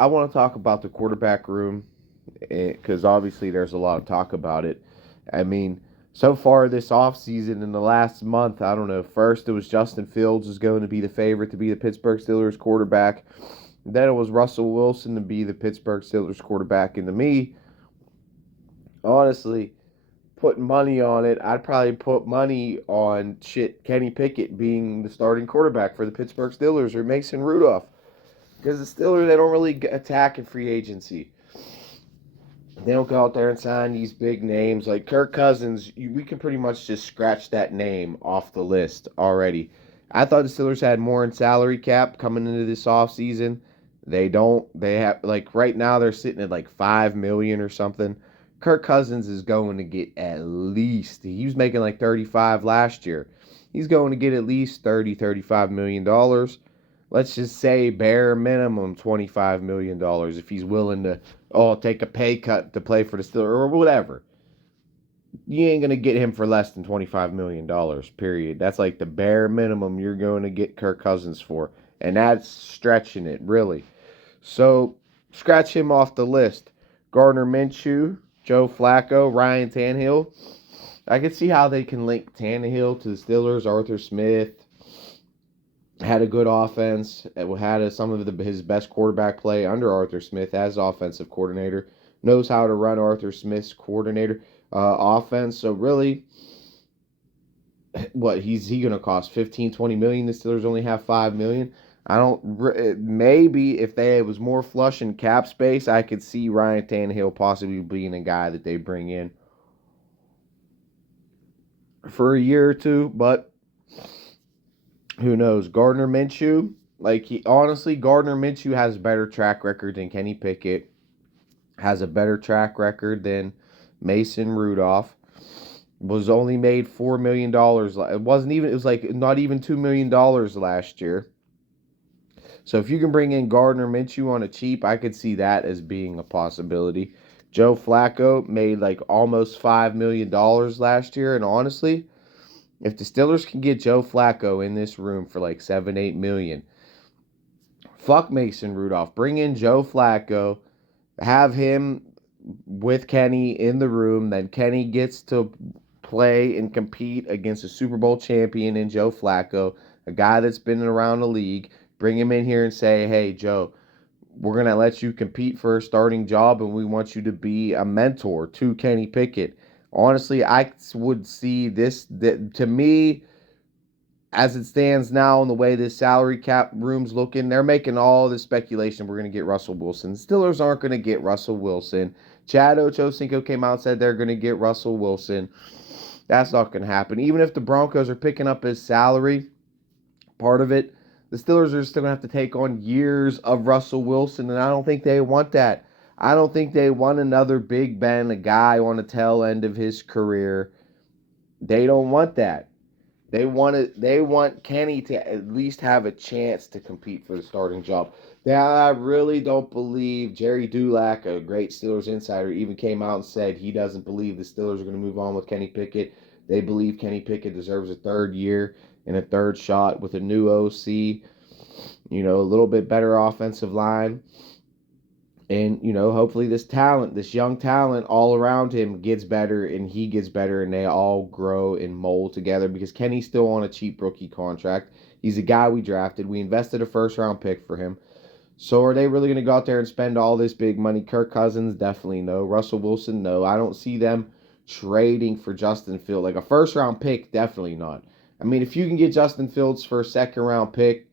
I want to talk about the quarterback room because obviously there's a lot of talk about it. I mean, so far this offseason in the last month, I don't know. First, it was Justin Fields was going to be the favorite to be the Pittsburgh Steelers quarterback. Then it was Russell Wilson to be the Pittsburgh Steelers quarterback. And to me, honestly, putting money on it, I'd probably put money on Kenny Pickett being the starting quarterback for the Pittsburgh Steelers or Mason Rudolph. Because the Steelers, they don't really attack in free agency. They don't go out there and sign these big names like Kirk Cousins. We can pretty much just scratch that name off the list already. I thought the Steelers had more in salary cap coming into this offseason. They don't. They have like right now they're sitting at like 5 million or something. Kirk Cousins is going to get at least, he was making like 35 last year. He's going to get at least 30, $35 million. Let's just say bare minimum $25 million if he's willing to take a pay cut to play for the Steelers or whatever. You ain't gonna get him for less than $25 million. Period. That's like the bare minimum you're going to get Kirk Cousins for, and that's stretching it really. So scratch him off the list. Gardner Minshew, Joe Flacco, Ryan Tannehill. I could see how they can link Tannehill to the Steelers. Arthur Smith had a good offense. Had some of his best quarterback play under Arthur Smith as offensive coordinator. Knows how to run Arthur Smith's coordinator offense. So really, what he's going to cost 15, 20 million. The Steelers only have 5 million. I don't. Maybe if they was more flush in cap space, I could see Ryan Tannehill possibly being a guy that they bring in for a year or two. But who knows? Gardner Minshew, Gardner Minshew has a better track record than Kenny Pickett. Has a better track record than Mason Rudolph. Was only made $4 million. It wasn't even. It was like not even $2 million last year. So if you can bring in Gardner Minshew on a cheap, I could see that as being a possibility. Joe Flacco made like almost $5 million last year, and honestly, if the Steelers can get Joe Flacco in this room for like 7, 8 million, fuck Mason Rudolph. Bring in Joe Flacco, have him with Kenny in the room. Then Kenny gets to play and compete against a Super Bowl champion in Joe Flacco, a guy that's been around the league. Bring him in here and say, hey, Joe, we're going to let you compete for a starting job, and we want you to be a mentor to Kenny Pickett. Honestly, I would see this, to me, as it stands now and the way this salary cap room's looking, they're making all this speculation we're going to get Russell Wilson. Steelers aren't going to get Russell Wilson. Chad Ochocinco came out and said they're going to get Russell Wilson. That's not going to happen. Even if the Broncos are picking up his salary, part of it, the Steelers are still going to have to take on years of Russell Wilson, and I don't think they want that. I don't think they want another Big Ben, a guy on the tail end of his career. They don't want that. They want Kenny to at least have a chance to compete for the starting job. Now, I really don't believe Jerry Dulac, a great Steelers insider, even came out and said he doesn't believe the Steelers are going to move on with Kenny Pickett. They believe Kenny Pickett deserves a third year and a third shot with a new OC, a little bit better offensive line. And, hopefully this young talent all around him gets better and he gets better and they all grow and mold together because Kenny's still on a cheap rookie contract. He's a guy we drafted. We invested a first-round pick for him. So are they really going to go out there and spend all this big money? Kirk Cousins, definitely no. Russell Wilson, no. I don't see them trading for Justin Fields. Like a first-round pick, definitely not. I mean, if you can get Justin Fields for a second-round pick,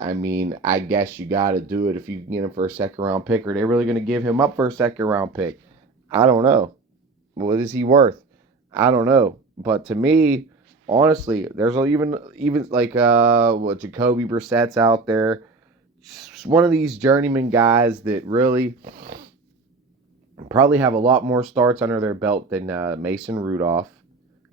I guess you got to do it if you can get him for a second-round pick. Are they really going to give him up for a second-round pick? I don't know. What is he worth? I don't know. But to me, honestly, there's even like Jacoby Brissett's out there. Just one of these journeyman guys that really probably have a lot more starts under their belt than Mason Rudolph.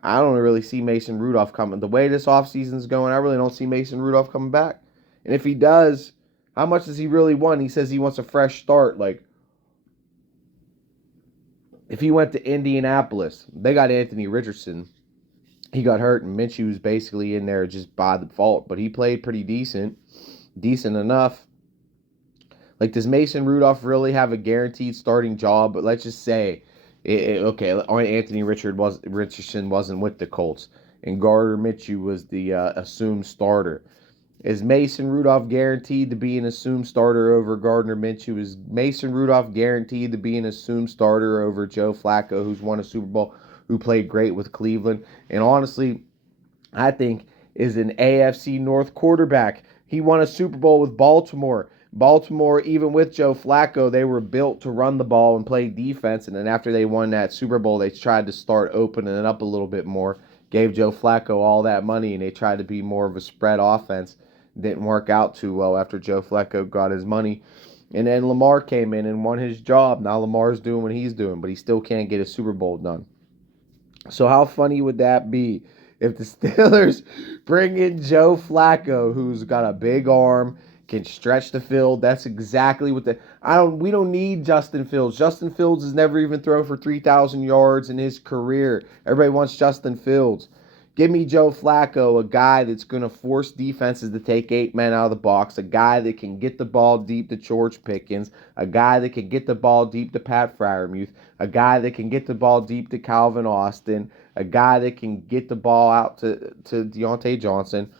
I don't really see Mason Rudolph coming. The way this offseason's going, I really don't see Mason Rudolph coming back. And if he does, how much does he really want? He says he wants a fresh start. Like, if he went to Indianapolis, they got Anthony Richardson. He got hurt, and Minshew was basically in there just by default. But he played pretty decent enough. Like, does Mason Rudolph really have a guaranteed starting job? But let's just say, okay, Anthony Richardson wasn't with the Colts, and Gardner Minshew was the assumed starter. Is Mason Rudolph guaranteed to be an assumed starter over Gardner Minshew? Is Mason Rudolph guaranteed to be an assumed starter over Joe Flacco, who's won a Super Bowl, who played great with Cleveland? And honestly, I think is an AFC North quarterback. He won a Super Bowl with Baltimore. Baltimore, even with Joe Flacco, they were built to run the ball and play defense. And then after they won that Super Bowl, they tried to start opening it up a little bit more. Gave Joe Flacco all that money, and they tried to be more of a spread offense. Didn't work out too well after Joe Flacco got his money. And then Lamar came in and won his job. Now Lamar's doing what he's doing, but he still can't get a Super Bowl done. So how funny would that be if the Steelers bring in Joe Flacco, who's got a big arm, can stretch the field? That's exactly what we don't need Justin Fields. Justin Fields has never even thrown for 3,000 yards in his career. Everybody wants Justin Fields. Give me Joe Flacco, a guy that's going to force defenses to take 8 men out of the box, a guy that can get the ball deep to George Pickens, a guy that can get the ball deep to Pat Freiermuth, a guy that can get the ball deep to Calvin Austin, a guy that can get the ball out to Deontay Johnson.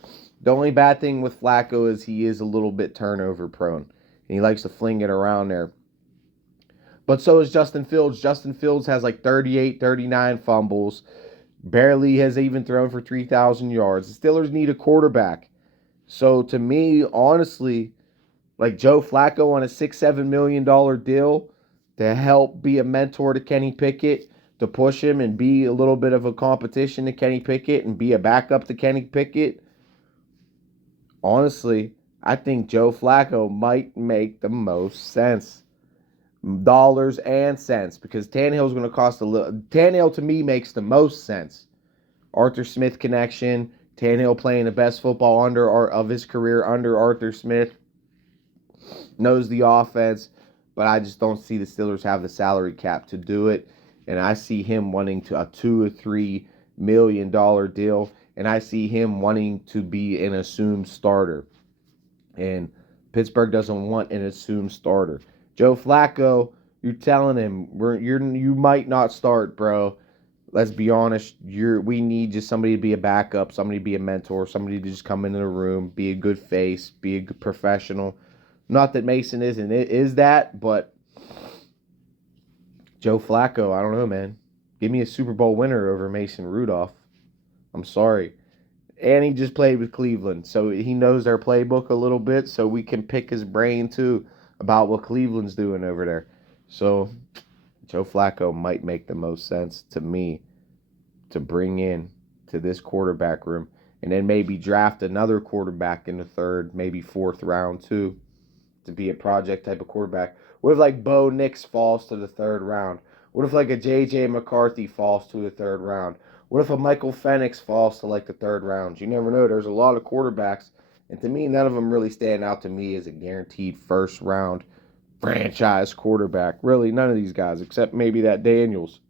The only bad thing with Flacco is he is a little bit turnover prone, and he likes to fling it around there. But so is Justin Fields. Justin Fields has like 38, 39 fumbles. Barely has even thrown for 3,000 yards. The Steelers need a quarterback. So to me, honestly, like Joe Flacco on a $6-7 million deal to help be a mentor to Kenny Pickett, to push him and be a little bit of a competition to Kenny Pickett and be a backup to Kenny Pickett. Honestly, I think Joe Flacco might make the most sense. Dollars and cents, because Tannehill's going to cost a little. Tannehill to me makes the most sense. Arthur Smith connection. Tannehill playing the best football of his career under Arthur Smith. Knows the offense, but I just don't see the Steelers have the salary cap to do it. And I see him wanting to a $2 or $3 million deal, and I see him wanting to be an assumed starter. And Pittsburgh doesn't want an assumed starter. Joe Flacco, you're telling him you might not start, bro. Let's be honest. We need just somebody to be a backup, somebody to be a mentor, somebody to just come into the room, be a good face, be a good professional. Not that Mason is that, but Joe Flacco, I don't know, man. Give me a Super Bowl winner over Mason Rudolph. I'm sorry. And he just played with Cleveland, so he knows their playbook a little bit, so we can pick his brain too about what Cleveland's doing over there. So Joe Flacco might make the most sense to me to bring in to this quarterback room, and then maybe draft another quarterback in the third, maybe fourth round too, to be a project type of quarterback. What if like Bo Nix falls to the third round? What if like a J.J. McCarthy falls to the third round? What if a Michael Penix falls to like the third round? You never know. There's a lot of quarterbacks, and to me, none of them really stand out to me as a guaranteed first round franchise quarterback. Really, none of these guys, except maybe that Daniels.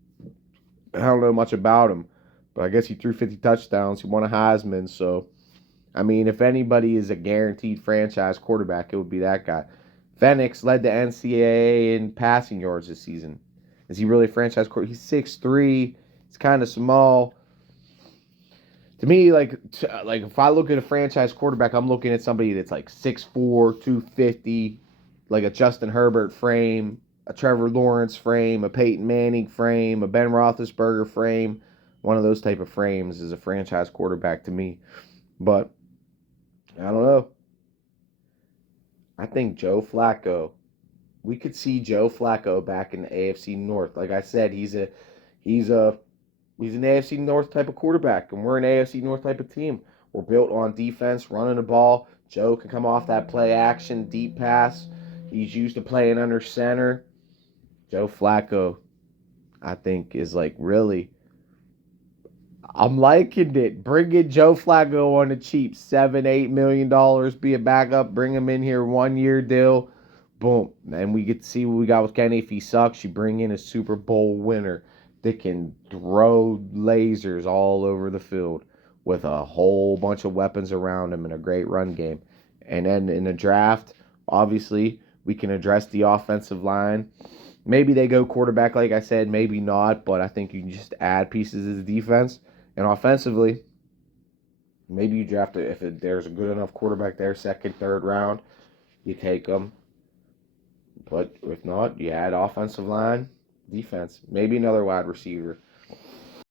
I don't know much about him, but I guess he threw 50 touchdowns. He won a Heisman, so I mean, if anybody is a guaranteed franchise quarterback, it would be that guy. Penix led the NCAA in passing yards this season. Is he really a franchise quarterback? He's 6'3". He's kind of small. To me, like if I look at a franchise quarterback, I'm looking at somebody that's like 6'4", 250, like a Justin Herbert frame, a Trevor Lawrence frame, a Peyton Manning frame, a Ben Roethlisberger frame. One of those type of frames is a franchise quarterback to me. But I don't know. I think Joe Flacco. We could see Joe Flacco back in the AFC North. Like I said, he's an AFC North type of quarterback, and we're an AFC North type of team. We're built on defense, running the ball. Joe can come off that play action, deep pass. He's used to playing under center. Joe Flacco, I think, is like really. I'm liking it. Bring in Joe Flacco on the cheap. $7-8 million. Be a backup. Bring him in here. 1-year deal. Boom. And we get to see what we got with Kenny. If he sucks, you bring in a Super Bowl winner that can throw lasers all over the field with a whole bunch of weapons around him and a great run game. And then in the draft, obviously, We can address the offensive line. Maybe they go quarterback, like I said, maybe not, but I think you can just add pieces to the defense. And offensively, maybe you draft it if there's a good enough quarterback there, second, third round, you take them. But if not, you add offensive line, defense, maybe another wide receiver.